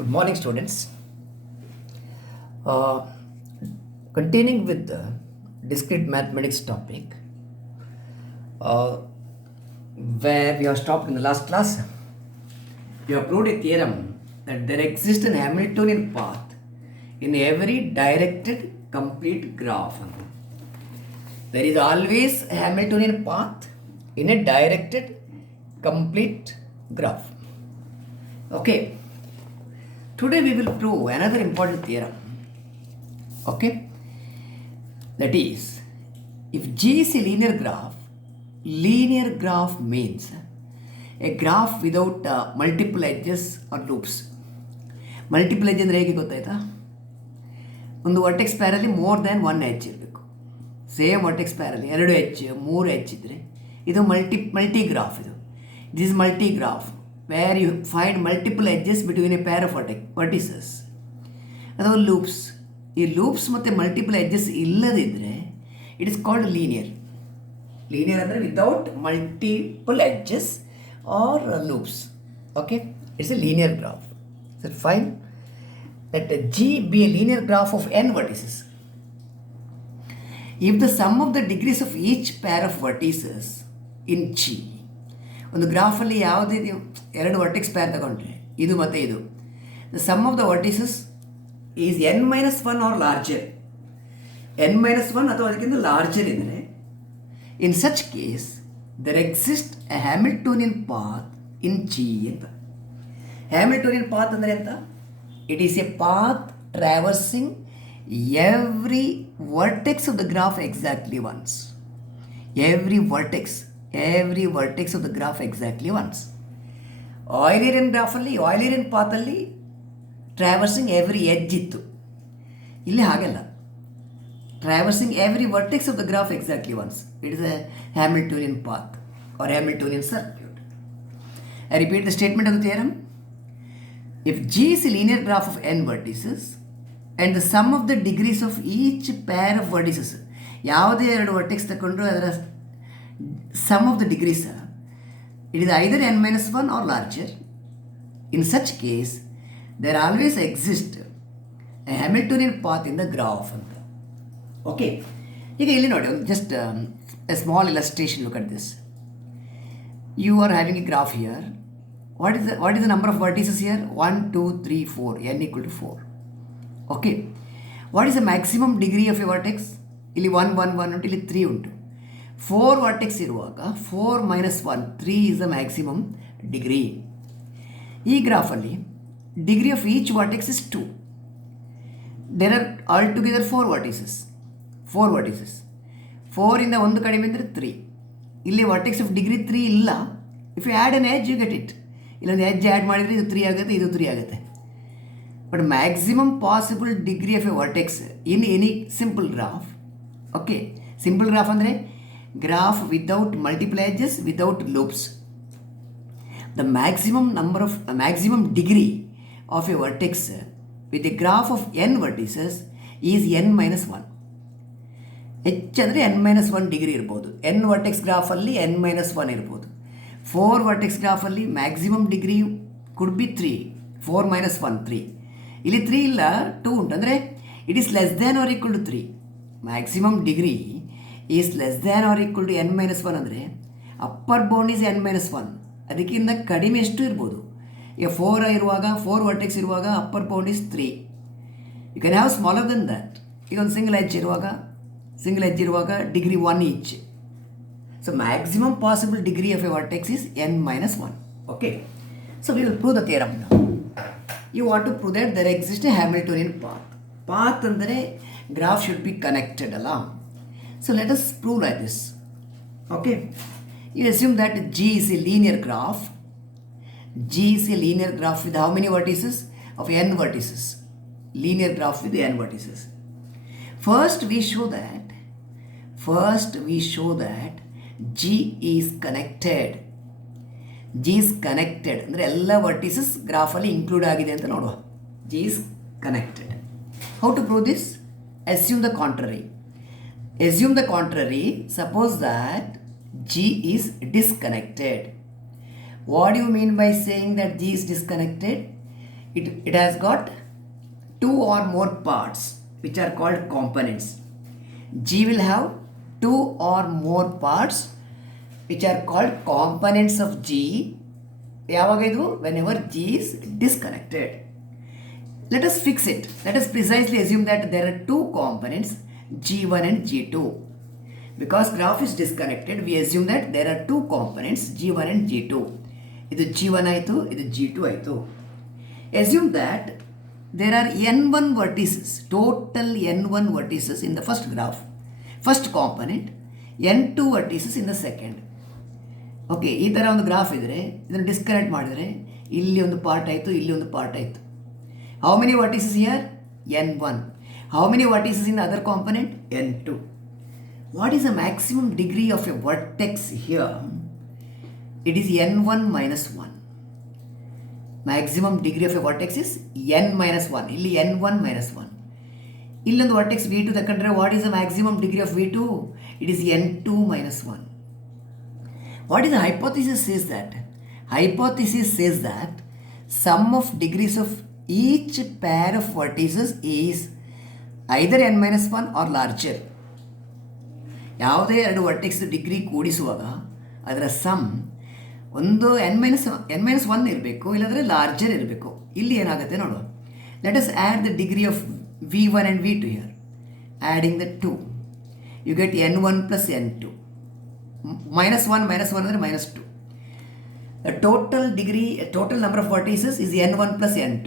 Good morning, students. Uh, Continuing with the discrete mathematics topic, uh, where we have stopped in the last class, we have proved a theorem that there exists an Hamiltonian path in every directed complete graph. There is always a Hamiltonian path in a directed complete graph. Okay. Today we will prove another important theorem. Okay. That is, if G is a linear graph means a graph without multiple edges or loops. Multiple edge ಅಂದರೆ ಹೇಗೆ ಗೊತ್ತಾಯ್ತಾ? ಒಂದು vertex ಪ್ಯಾರಲ್ಲಿ more than one edge ಇರಬೇಕು. Same vertex ಪ್ಯಾರಲ್ಲಿ 2 ಎಜ್ 3 edge ಇದ್ದರೆ ಇದು multi graph. This is multi graph where you find multiple edges between a pair of vertices ಅಥವಾ ಲೂಪ್ಸ್. ಈ ಲೂಪ್ಸ್ ಮತ್ತು ಮಲ್ಟಿಪಲ್ ಎಡ್ಜಸ್ ಇಲ್ಲದಿದ್ದರೆ it is called linear. Linear ಅಂದರೆ without multiple edges or loops. Okay, it's a linear graph. So find that G be a linear graph of n vertices if the sum of the degrees of each pair of vertices in G. ಒಂದು ಗ್ರಾಫಲ್ಲಿ ಯಾವುದೇ ನೀವು 2 ವರ್ಟೆಕ್ಸ್ ಪ್ಯಾರ್ ತಗೊಂಡ್ರೆ ಇದು ಮತ್ತು ಇದು, the sum of the vertices is n-1 or larger. n-1 ಅಥವಾ ಅದಕ್ಕಿಂತ ಲಾರ್ಜರ್ ಇದ್ದರೆ in such case there exist a Hamiltonian path in G ಅಂತ. ಹ್ಯಾಮಿಲ್ಟೋನಿಯನ್ ಪಾತ್ ಅಂದರೆ ಅಂತ, it is a path traversing every vertex of the graph exactly once. Every vertex of the graph exactly once. Eulerian ಗ್ರಾಫಲ್ಲಿ Eulerian ಪಾತಲ್ಲಿ traversing every edge ಇತ್ತು. ಇಲ್ಲಿ ಹಾಗೆಲ್ಲ, traversing every vertex of the graph exactly once. It is a Hamiltonian path or Hamiltonian circuit. I repeat the statement of the theorem. If G is a linear graph of n vertices and the sum of the degrees of each pair of vertices, ಯಾವುದೇ 2 ವರ್ಟೆಕ್ಸ್ ತಗೊಂಡ್ರು ಅದರ sum of the degrees, it is either n-1 or larger. In such case, there always exists a Hamiltonian path in the graph ಅಂತ. ಓಕೆ, ಈಗ ಇಲ್ಲಿ ನೋಡಿ, just a small illustration. Look at this. You are having a graph here. What is the number of vertices here? 1, 2, 3, 4. n equal to 4. Okay. What is the maximum degree of a vertex? ಇಲ್ಲಿ 1, 1, 1 ಉಂಟು, ಇಲ್ಲಿ 3 ಉಂಟು. 4 vertex ಇರುವಾಗ 4 - 1, 3 is the maximum degree. ಈ ಗ್ರಾಫಲ್ಲಿ degree of each vertex is 2. There are altogether 4 vertices. 4 ಇಂದ ಒಂದು ಕಡಿಮೆ ಅಂದರೆ 3. ಇಲ್ಲಿ ವರ್ಟೆಕ್ಸ್ ಆಫ್ ಡಿಗ್ರಿ 3 ಇಲ್ಲ. If you add an edge you get it. ಇಲ್ಲೊಂದು ಎಡ್ಜ್ ಆ್ಯಡ್ ಮಾಡಿದರೆ ಇದು 3 ಆಗುತ್ತೆ, ಇದು 3 ಆಗುತ್ತೆ. But maximum possible degree of a vertex in any simple graph. Okay, simple graph ಅಂದರೆ graph without multiple edges, without loops. The maximum degree of a vertex with a graph of n vertices is n-1. ಹೆಚ್ಚಂದರೆ n-1 degree ಇರ್ಬೋದು. n vertex ಗ್ರಾಫಲ್ಲಿ n-1 ಇರ್ಬೋದು. 4 vertex ಗ್ರಾಫಲ್ಲಿ maximum degree could be 3. 4 - 1 3. ಇಲ್ಲಿ 3 ಇಲ್ಲ, 2 ಉಂಟು. ಅಂದರೆ it is less than or equal to 3. Maximum degree is less than or equal to n-1 ಅಂದರೆ ಅಪ್ಪರ್ ಬೌಂಡ್ ಈಸ್ n-1. ಅದಕ್ಕಿಂತ ಕಡಿಮೆ ಎಷ್ಟು ಇರ್ಬೋದು. ಈಗ 4 ಇರುವಾಗ, 4 ವರ್ಟೆಕ್ಸ್ ಇರುವಾಗ upper bound is 3. You can have smaller than that. ಈಗ ಒಂದು ಸಿಂಗಲ್ ಎಡ್ಜ್ ಇರುವಾಗ degree 1 each. So maximum possible degree of a vertex is n-1. Okay. So we will prove the theorem now. You want to prove that there exists a Hamiltonian path. Path ಅಂದರೆ graph should be connected along. So let us prove like this. Okay. You assume that G is a linear graph. G is a linear graph with how many vertices? Of n vertices. Linear graph with n vertices. First we show that G is connected. ಅಂದರೆ ಎಲ್ಲ ವರ್ಟಿಸಸ್ ಗ್ರಾಫಲ್ಲಿ ಇನ್ಕ್ಲೂಡ್ ಆಗಿದೆ ಅಂತ ನೋಡುವ. G is connected. How to prove this? Assume the contrary. Suppose that G is disconnected. What do you mean by saying that G is disconnected? it has got two or more parts which are called components. G will have two or more parts which are called components of G. ಯಾವಾಗ ಇದು? Whenever G is disconnected. Let us fix it. Let us precisely assume that there are two components, G1 and G2. Because graph is disconnected, we assume that there are two components, G1 and G2. ಇದು G1 ಆಯಿತು, ಇದು G2 ಆಯಿತು. Assume that there are n1 vertices, total n1 vertices in the first graph, first component, n2 vertices in the second. Okay, ಈ ಥರ ಒಂದು ಗ್ರಾಫ್ ಇದ್ದರೆ ಇದನ್ನು ಡಿಸ್ಕನೆಕ್ಟ್ ಮಾಡಿದರೆ ಇಲ್ಲಿ ಒಂದು ಪಾರ್ಟ್ ಆಯಿತು, ಇಲ್ಲಿ ಒಂದು ಪಾರ್ಟ್ ಆಯಿತು. How many vertices here? n1. How many vertices in other component? n2. What is the maximum degree of a vertex here? It is n1 minus 1. Maximum degree of a vertex is n minus 1. ಇಲ್ಲಿ n1 minus 1. ಇಲ್ಲೊಂದು vertex v2 ತಗೊಂಡ್ರೆ what is the maximum degree of v2? It is n2 minus 1. What is the hypothesis says that? Hypothesis says that sum of degrees of each pair of vertices is either n minus 1 or larger. ಯಾವುದೇ ಎರಡು vertex degree ಕೂಡಿಸುವಾಗ ಅದರ ಸಮ್ ಒಂದು n minus 1 ಇರಬೇಕು, ಇಲ್ಲಾಂದರೆ ಲಾರ್ಜರ್ ಇರಬೇಕು. ಇಲ್ಲಿ ಏನಾಗುತ್ತೆ ನೋಡುವ. Let us add the degree of v1 and v2 here. Adding the 2 you get n1 plus n2. minus 1 ಅಂದರೆ minus 2. The total number of vertices is n1 plus n2.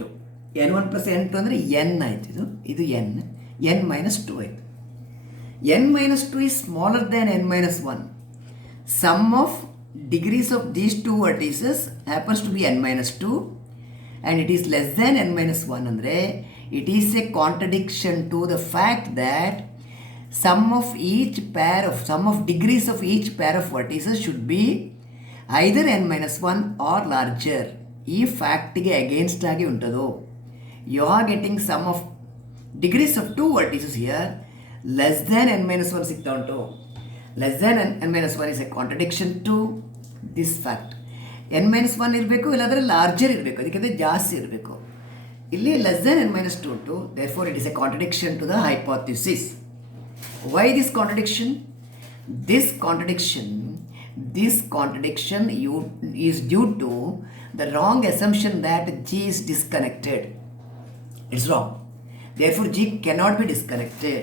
n1 plus n2 ಅಂದರೆ n ಆಯಿತು. ಇದು n minus 2 ಆಯಿತು. n minus 2 is smaller than n minus 1. Sum of degrees of these two vertices happens to be n minus 2 and it is less than n minus 1 ಅಂದರೆ it is a contradiction to the fact that sum of degrees of each pair of vertices should be either n minus 1 or larger. ಈ ಫ್ಯಾಕ್ಟ್ಗೆ against ಆಗಿ ಉಂಟದು. You are getting sum of degrees of two vertices here less than n minus 1 ಸಿಗ್ತಾ ಉಂಟು. Less than n minus 1 is a contradiction to this fact. n minus 1 ಇರಬೇಕು, ಇಲ್ಲಾಂದರೆ ಲಾರ್ಜರ್ ಇರಬೇಕು, ಅದಕ್ಕಿಂತ ಜಾಸ್ತಿ ಇರಬೇಕು. ಇಲ್ಲಿ ಲೆಸ್ ದ್ಯಾನ್ n minus 2 ಉಂಟು. Therefore it is a contradiction to the hypothesis. Why this contradiction? This contradiction is due to the wrong assumption that G is disconnected. It's wrong. Therefore, G cannot be disconnected.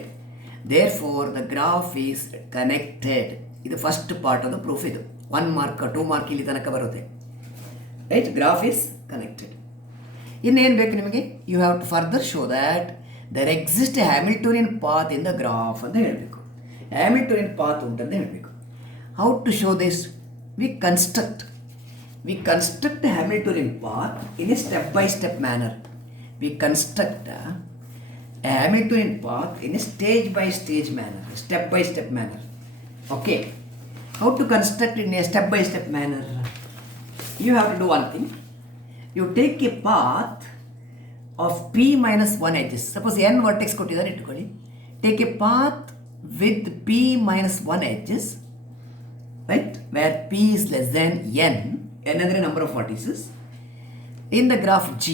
Therefore, the graph is connected. This is the first part of the proof. 1 mark, 2 mark ಇಲ್ಲಿ ತನಕ ಬರುತ್ತೆ. Right? Graph is connected. ಇನ್ನೇನು ಬೇಕು ನಿಮಗೆ? You have to further show that there exists a Hamiltonian path in the graph ಅಂತ ಹೇಳಬೇಕು. Hamiltonian path ಉಂಟಂತ ಹೇಳಬೇಕು. How to show this? We construct a Hamiltonian path in a step-by-step manner. We construct a Hamiltonian path in a stage-by-stage manner, step-by-step manner. Okay. How to construct in a step-by-step manner? You have to do one thing. You take a path of p minus 1 edges. Suppose n vertex ಕೊಟ್ಟಿದ್ದಾರೆ ಇಟ್ಕೊಳ್ಳಿ. Take a path with p minus 1 edges, right, where p is less than n ಅಂದರೆ number of vertices. In the graph G,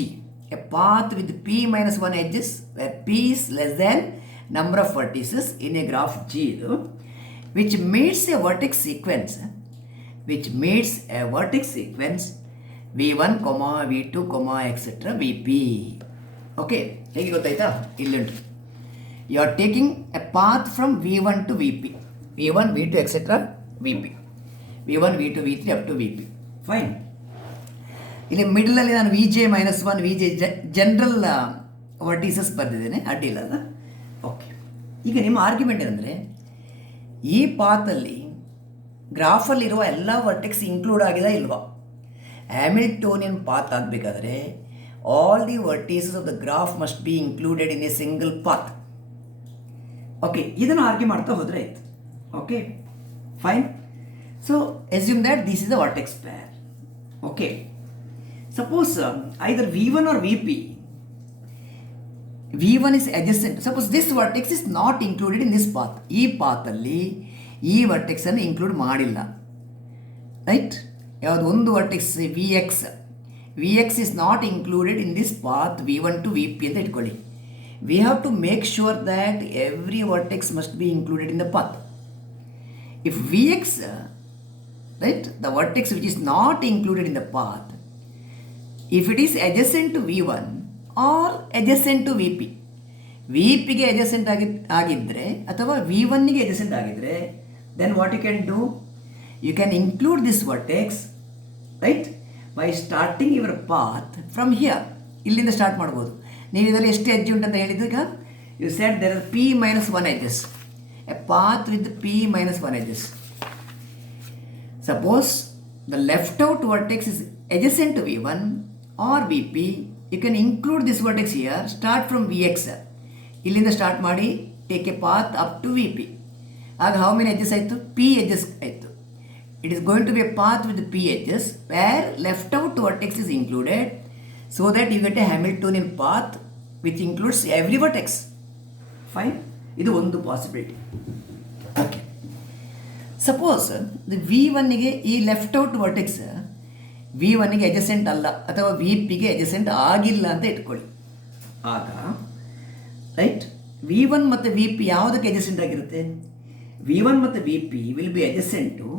a path with p minus 1 edges where p is less than number of vertices in a graph G, which meets a vertex sequence, v1, v2, etc. vp. Okay, ಹೇಗೆ ಗೊತ್ತಾಯ್ತಾ? ಇಲ್ಲುಂಟು. You are taking a path from v1 to vp, v1, v2, etcetera vp, v1, v2, v3 up to vp. Fine. ಇಲ್ಲಿ ಮಿಡಲಲ್ಲಿ ನಾನು vj minus 1, vj general vertices ಬರೆದಿದ್ದೇನೆ, ಅಡ್ಡಿಲ್ಲ ಅಲ್ಲ? ಓಕೆ. ಈಗ ನಿಮ್ಮ ಆರ್ಗ್ಯುಮೆಂಟ್ ಏನಂದರೆ, ಈ ಪಾತಲ್ಲಿ ಗ್ರಾಫಲ್ಲಿರುವ ಎಲ್ಲ ವರ್ಟೆಕ್ಸ್ ಇನ್ಕ್ಲೂಡ್ ಆಗಿದೆ ಇಲ್ವಾ? ಹ್ಯಾಮಿಲ್ಟೋನಿಯನ್ ಪಾತ್ ಆಗಬೇಕಾದ್ರೆ all the vertices of the graph must be included in a single path. Okay, ಇದನ್ನು ಆರ್ಗ್ಯೂ ಮಾಡ್ತಾ ಹೋದರೆ ಆಯಿತು. Okay, fine. So assume that this is a vertex pair. Okay, suppose either v1 or vp, v1 is adjacent. Suppose this vertex is not included in this path. ಈ ಪಾತಲ್ಲಿ ಈ ವರ್ಟೆಕ್ಸನ್ನು ಇನ್ಕ್ಲೂಡ್ ಮಾಡಿಲ್ಲ, ರೈಟ್? ಯಾವುದು ಒಂದು vertex vx Vx is not included in this path V1 to Vp ಅಂತ ಇಟ್ಕೊಳ್ಳಿ. We have to make sure that every vertex must be included in the path. If Vx, right, the vertex which is not included in the path, if it is adjacent to V1 or adjacent to Vp, Vpಗೆ adjacent ಆಗಿದ್ದರೆ ಅಥವಾ V1ಗೆ adjacent ಆಗಿದ್ದರೆ, then what you can do? You can include this vertex, right, by starting your path from here. ಇಲ್ಲಿಂದ start ಮಾಡ್ಬೋದು. ನೀವು ಇದರಲ್ಲಿ ಎಷ್ಟು ಎಡ್ಜ್ ಉಂಟಂತ ಹೇಳಿದ್ದು ಈಗ you said there are p minus 1 edges. A path with p minus 1 edges. Suppose the left out vertex is adjacent to V1 or Vp, you can include this vertex here, start from Vx. ಇಲ್ಲಿಂದ start ಮಾಡಿ take a path up to Vp. ಆಗ how many edges ಆಯಿತು? p edges ಆಯಿತು. It is going to be a path with p edges where left out vertex is included, so that you get a Hamiltonian path which includes every vertex. Fine? ಇದು ಒಂದು possibility. Okay, suppose V1ಗೆ ಈ left out vertex V1ಗೆ ಅಡ್ಜಸೆಂಟ್ ಅಲ್ಲ ಅಥವಾ Vpಗೆ ಅಡ್ಜಸೆಂಟ್ ಆಗಿಲ್ಲ ಅಂತ ಇಟ್ಕೊಳ್ಳಿ. ಆಗ ರೈಟ್ V1 ಮತ್ತು Vp ಯಾವುದಕ್ಕೆ ಅಡ್ಜಸೆಂಟ್ ಆಗಿರುತ್ತೆ? V1 ಮತ್ತು Vp will be adjacent to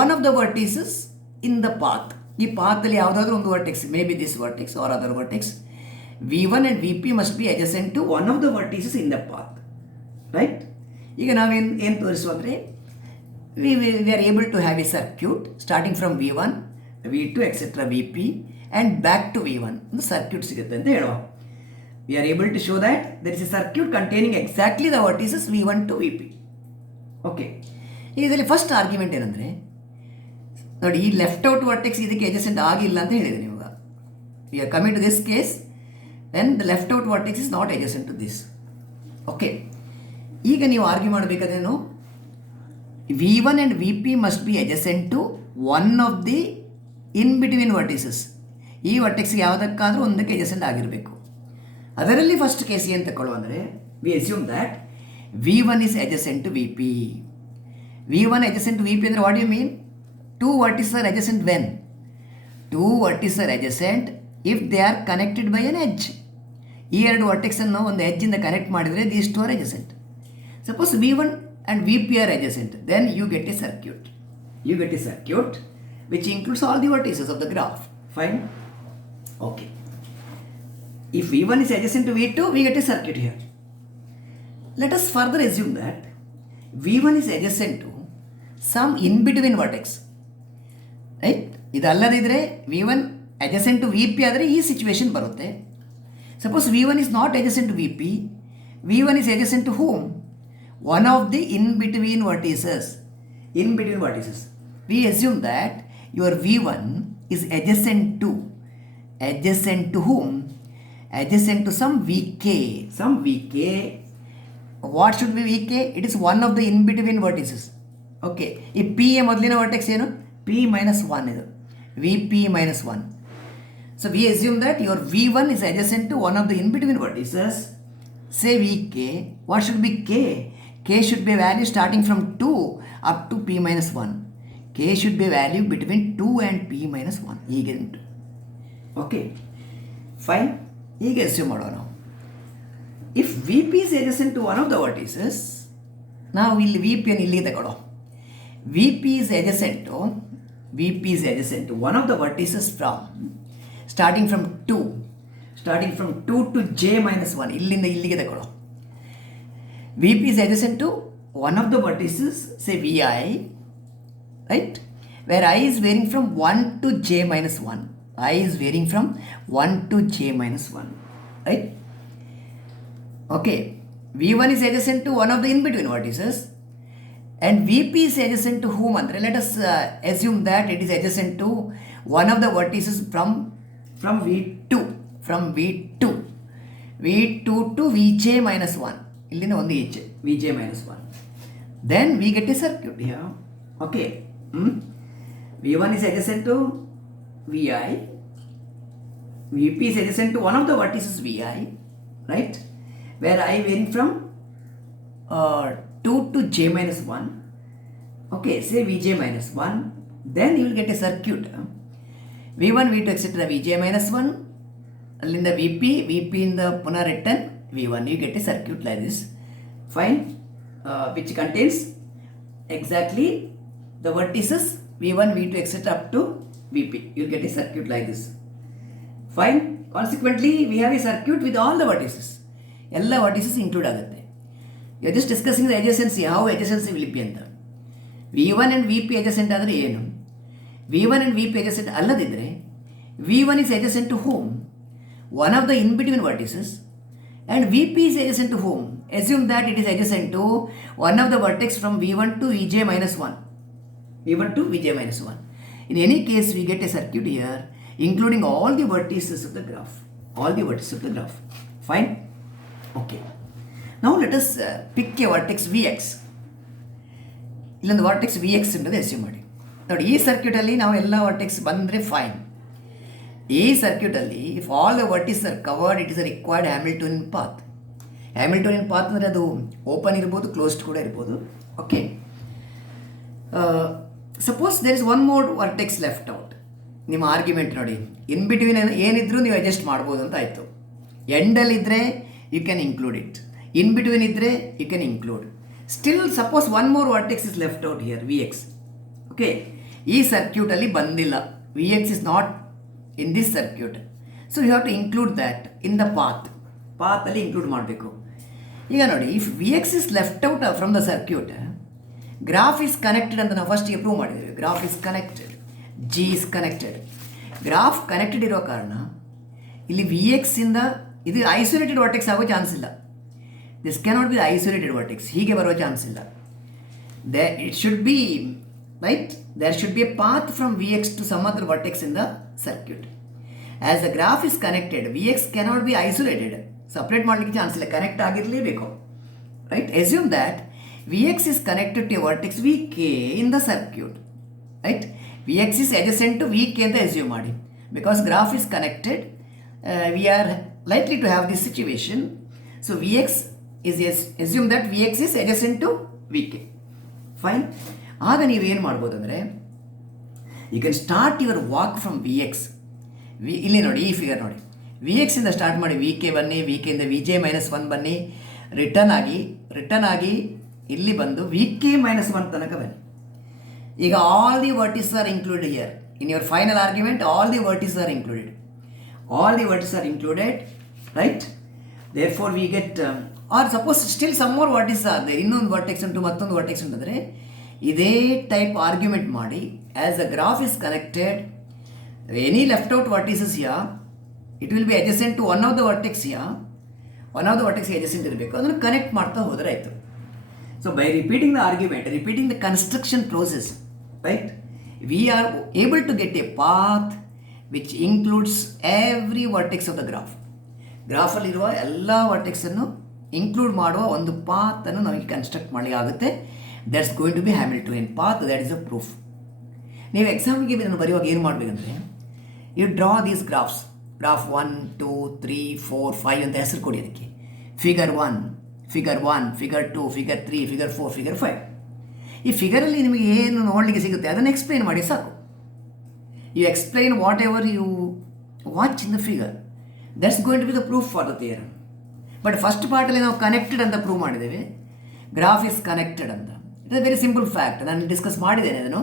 one of the vertices in the path. ಈ ಪಾತಲ್ಲಿ ಯಾವುದಾದ್ರೂ ಒಂದು vertex, may be this vertex or other vertex, V1 and Vp must be adjacent to one of the vertices in the path, right? ಈಗ ನಾವೇನು ತೋರಿಸುವ ಅಂದರೆ we are able to have a circuit starting from V1, V2, etc. Vp and back to V1. ಒಂದು ಸರ್ಕ್ಯೂಟ್ ಸಿಗುತ್ತೆ ಅಂತ ಹೇಳುವ. We are able to show that there is a circuit containing exactly the vertices V1 to Vp. Okay, ಈಗ ಇದರಲ್ಲಿ first argument ಏನಂದರೆ, ನೋಡಿ ಈ left out vertex ಇದಕ್ಕೆ ಅಡ್ಜಸೆಂಟ್ ಆಗಿಲ್ಲ ಅಂತ ಹೇಳಿದೆ ನೀವು. We are coming to this case then the left out vertex is not adjacent to this. Okay, ಈಗ ನೀವು ಆರ್ಗ್ಯೂ ಮಾಡಬೇಕಾದ್ರೇನು? V1 and Vp must be adjacent to one of the in between vertices. ಈ ವರ್ಟೆಕ್ಸ್ಗೆ ಯಾವುದಕ್ಕಾದರೂ ಒಂದಕ್ಕೆ adjacent ಆಗಿರಬೇಕು. ಅದರಲ್ಲಿ ಫಸ್ಟ್ ಕೇಸ್ ಏನು ತಗೊಳ್ಳುವ ಅಂದರೆ, we assume that V1 is adjacent to Vp. V1 adjacent to Vp ಅಂದರೆ what you mean? Two vertices are adjacent when? Two vertices are adjacent if they are connected by an edge. ಈ ಎರಡು ವರ್ಟೆಕ್ಸನ್ನು ಒಂದು ಎಡ್ಜಿಂದ ಕನೆಕ್ಟ್ ಮಾಡಿದರೆ these two are adjacent. Suppose V1 and Vp are adjacent, then you get a circuit. You get a circuit which includes all the vertices of the graph. Fine? Okay. If V1 is adjacent to V2, we get a circuit here. Let us further assume that V1 is adjacent to some in-between vertex. Right? ಇದಲ್ಲದಿದ್ದರೆ V1 adjacent to Vp ಆದರೆ ಈ ಸಿಚುವೇಶನ್ ಬರುತ್ತೆ. Suppose V1 is not adjacent to Vp, V1 is adjacent to whom? One of the in-between vertices. In-between vertices. We assume that your V1 is adjacent to whom? Adjacent to some Vk. Some Vk. What should be Vk? It is one of the in-between vertices. Okay. ಈ P ಮೊದಲಿನ ವರ್ಟೆಕ್ಸ್ ಏನು? P minus 1 ಇದು. Vp minus 1. So we assume that your V1 is adjacent to one of the in-between vertices. Say Vk. What should be K? K should be a value starting from 2 up to P minus 1. K should be a value between 2 and P minus 1. ಹೀಗೆ ಉಂಟು. Okay, fine. ಹೀಗೆ ಅಸ್ಯೂಮ್ ಮಾಡೋಣ ನಾವು. If Vp is adjacent to one of the vertices, ನಾವು ಇಲ್ಲಿ Vpಯನ್ನು ಇಲ್ಲಿಗೆ ತಗೊಳ್ಳೋ. Vp is adjacent to one of the vertices from starting from 2 to j minus 1. ಇಲ್ಲಿಂದ ಇಲ್ಲಿಗೆ ತಗೊಳ್ಳೋ. Vp is adjacent to one of the vertices, say Vi, right, where I is varying from 1 to j minus 1. I is varying from 1 to j minus 1, right? Okay, V1 is adjacent to one of the in-between vertices and Vp is adjacent to whom? Andre, let us assume that it is adjacent to one of the vertices from V2 to Vj minus 1. ಇಲ್ಲಿನ ಒಂದು H, Vj minus 1. Then we get a circuit here. Okay. V1 is adjacent to Vi. Vp is adjacent to one of the vertices Vi, right? Where I varying from 2 to j minus 1. Okay, say Vj minus 1. Then you will get a circuit V1 V2 etc. Vj minus 1 ಅಲ್ಲಿಂದ VP ಇಂದ ಪುನಃ return V1. You get a circuit like this. Fine. Which contains exactly the vertices V1 V2 etc. up to VP. You'll get a circuit like this. Fine. Consequently, we have a circuit with all the vertices. ಎಲ್ಲ vertices include ಆಗುತ್ತೆ. You are just discussing the adjacency, how adjacency will be ಅಂತ. V1 and VP adjacent ಆದರೆ ಏನು? V1 and VP adjacent ಅಲ್ಲದಿದ್ದರೆ V1 is adjacent to whom? One of the in between vertices, and VP is adjacent to whom? Assume that it is adjacent to one of the vertex from V1 to Vj minus 1. V1 to Vj minus 1. In any case, we get a circuit here including all the vertices of the graph. All the vertices of the graph. Fine? Okay. Now let us pick a vertex Vx. ಇಲ್ಲೊಂದು vertex Vx ಅನ್ನೋದು ಅಸ್ಯೂಮ್ ಮಾಡಿ. ನೋಡಿ, ಈ ಸರ್ಕ್ಯೂಟಲ್ಲಿ ನಾವು ಎಲ್ಲ ವರ್ಟೆಕ್ಸ್ ಬಂದರೆ fine. ಈ ಸರ್ಕ್ಯೂಟಲ್ಲಿ if all the vertices are covered, it is a required Hamiltonian path. Hamiltonian path ಅಂದರೆ ಅದು ಓಪನ್ ಇರ್ಬೋದು, ಕ್ಲೋಸ್ಡ್ ಕೂಡ ಇರ್ಬೋದು. Okay, suppose there is one more vertex left out. ನಿಮ್ಮ ಆರ್ಗ್ಯುಮೆಂಟ್ ನೋಡಿ, ಇನ್ ಬಿಟ್ವೀನ್ ಏನಿದ್ರೂ ನೀವು ಅಡ್ಜಸ್ಟ್ ಮಾಡ್ಬೋದು ಅಂತ ಆಯಿತು. ಎಂಡಲ್ಲಿದ್ದರೆ you can include it, in between ಇದ್ದರೆ you can include. Still suppose one more vertex is left out here, Vx. Okay, ಈ ಸರ್ಕ್ಯೂಟಲ್ಲಿ ಬಂದಿಲ್ಲ, Vx is not in this circuit. So you have to include that in the ಪಾತಲ್ಲಿ include ಮಾಡಬೇಕು. ಈಗ ನೋಡಿ, if Vx is left out from the circuit, graph is connected ಅಂತ ನಾವು ಫಸ್ಟಿಗೆ ಪ್ರೂವ್ ಮಾಡಿದ್ದೇವೆ. Graph is connected, G is connected. Graph connected ಇರೋ ಕಾರಣ ಇಲ್ಲಿ Vx ಇಂದ ಇದು ಐಸೋಲೇಟೆಡ್ ವರ್ಟೆಕ್ಸ್ ಆಗೋ ಚಾನ್ಸ್ ಇಲ್ಲ. This cannot be isolated vertex, ಹೀಗೆ ಬರೋ ಚಾನ್ಸ್ ಇಲ್ಲ. It should be right, there should be a path from Vx to some other vertex in the circuit. As the graph is connected, Vx cannot be isolated. Separate ಮಾಡಲಿಕ್ಕೆ chance ಇಲ್ಲ, connect ಆಗಿರಲೇಬೇಕು. Right, assume that Vx is connected to a vertex Vk in the circuit. Right, Vx is adjacent to Vk ಅಂತ assume ಮಾಡಿ. Because graph is connected, we are likely to have this situation. So Vx is, assume that Vx is adjacent to Vk. Fine. ಆಗ ನೀವೇನು ಮಾಡ್ಬೋದು ಅಂದರೆ, you can start your walk from Vx. ಇಲ್ಲಿ ನೋಡಿ, ಈ ಫಿಗರ್ ನೋಡಿ, Vx ಇಂದ ಸ್ಟಾರ್ಟ್ ಮಾಡಿ Vk ಬನ್ನಿ, Vk ಇಂದ Vj ಮೈನಸ್ 1 ಬನ್ನಿ, ರಿಟರ್ನ್ ಆಗಿ ಇಲ್ಲಿ ಬಂದು Vk ಮೈನಸ್ 1 ತನಕ ಬನ್ನಿ. ಈಗ all the vertices are included here in your final argument. All the vertices are included, right. Therefore we get, or suppose still some more vertices are there, ಇನ್ನೊಂದು vertex ಉಂಟು, ಮತ್ತೊಂದು vertex ಉಂಟು ಅಂದರೆ ಇದೇ type argument ಮಾಡಿ. As the graph is connected, any left out vertices here, it will be adjacent to one of the vertex here. One of the vertex adjacent ಇರಬೇಕು, ಅದನ್ನು ಕನೆಕ್ಟ್ ಮಾಡ್ತಾ ಹೋದರೆ ಆಯಿತು. So by repeating the argument, repeating the construction process, right, we are able to get a path which includes every vertex of the graph. ಗ್ರಾಫಲ್ಲಿರುವ ಎಲ್ಲ ವರ್ಟೆಕ್ಸನ್ನು ಇನ್ಕ್ಲೂಡ್ ಮಾಡುವ ಒಂದು ಪಾತನ್ನು ನಮಗೆ ಕನ್ಸ್ಟ್ರಕ್ಟ್ ಮಾಡಲಿಕ್ಕೆ ಆಗುತ್ತೆ. That's going to be Hamiltonian path. That is a proof. ನೀವು ಎಕ್ಸಾಮ್ಗೆ ಇದನ್ನು ಬರೆಯುವಾಗ ಏನು ಮಾಡಬೇಕಂದ್ರೆ, you draw these graphs. Graph 1, 2, 3, 4, 5 ಅಂತ ಹೆಸರು ಕೊಡಿ ಅದಕ್ಕೆ. Figure 1, figure 2, figure 3, figure 4, figure 5. ಈ ಫಿಗರಲ್ಲಿ ನಿಮಗೆ ಏನು ನೋಡಲಿಕ್ಕೆ ಸಿಗುತ್ತೆ ಅದನ್ನು ಎಕ್ಸ್ಪ್ಲೈನ್ ಮಾಡಿ ಸಾಕು. You explain whatever you watch in the figure. That's going to be the proof for the theorem. But first ಪಾರ್ಟಲ್ಲಿ ನಾವು ಕನೆಕ್ಟೆಡ್ ಅಂತ ಪ್ರೂವ್ ಮಾಡಿದ್ದೇವೆ, ಗ್ರಾಫ್ ಇಸ್ ಕನೆಕ್ಟೆಡ್ ಅಂತ. It is very simple fact. ನಾನು discuss ಮಾಡಿದ್ದೇನೆ ಅದನ್ನು.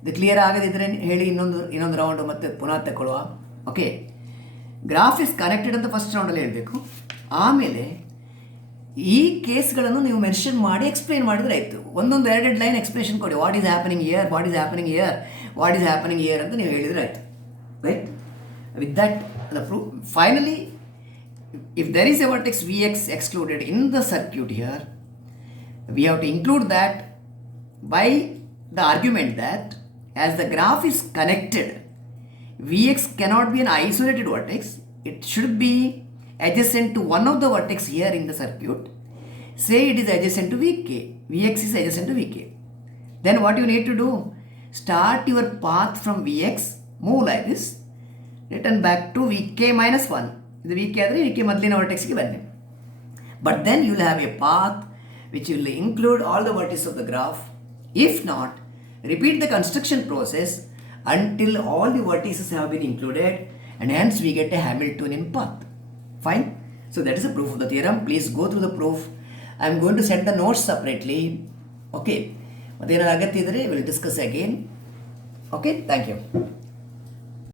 ಇದು ಕ್ಲಿಯರ್ ಆಗದಿದ್ದರೆ ಹೇಳಿ, ಇನ್ನೊಂದು ರೌಂಡು ಮತ್ತೆ ಪುನಃ ತಗೊಳ್ಳುವ. ಓಕೆ, ಗ್ರಾಫ್ ಇಸ್ ಕನೆಕ್ಟೆಡ್ ಅಂತ ಫಸ್ಟ್ ರೌಂಡಲ್ಲಿ ಹೇಳಬೇಕು. ಆಮೇಲೆ ಈ ಕೇಸ್ಗಳನ್ನು ನೀವು ಮೆನ್ಷನ್ ಮಾಡಿ ಎಕ್ಸ್ಪ್ಲೈನ್ ಮಾಡಿದರೆ ಆಯಿತು. ಒಂದೊಂದು ಎರಡೆರಡು ಲೈನ್ ಎಕ್ಸ್ಪ್ಲೇಷನ್ ಕೊಡಿ. What is happening here, what is happening here, what is happening here ಅಂತ ನೀವು ಹೇಳಿದರೆ ಆಯಿತು. Right, with that the proof. Finally, if there is a vertex Vx excluded in the circuit here, we have to include that by the argument that as the graph is connected, Vx cannot be an isolated vertex. It should be adjacent to one of the vertex here in the circuit. Say it is adjacent to Vk. Vx is adjacent to Vk. Then what you need to do? Start your path from Vx, move like this, return back to Vk minus 1. ಇದು Vk ಆದರೆ Vk ಮೊದಲಿನ ವರ್ಟೆಕ್ಸ್ಗೆ ಬನ್ನಿ. But then you will have a path which will include all the vertices of the graph. If not, repeat the construction process until all the vertices have been included, and hence we get a Hamiltonian path. Fine. So that is a proof of the theorem. Please go through the proof. I am going to send the notes separately. Okay. ಮತ್ತೇನಾದ್ರು ಅಗತ್ಯ ಇದ್ದರೆ will discuss again. Okay, thank you.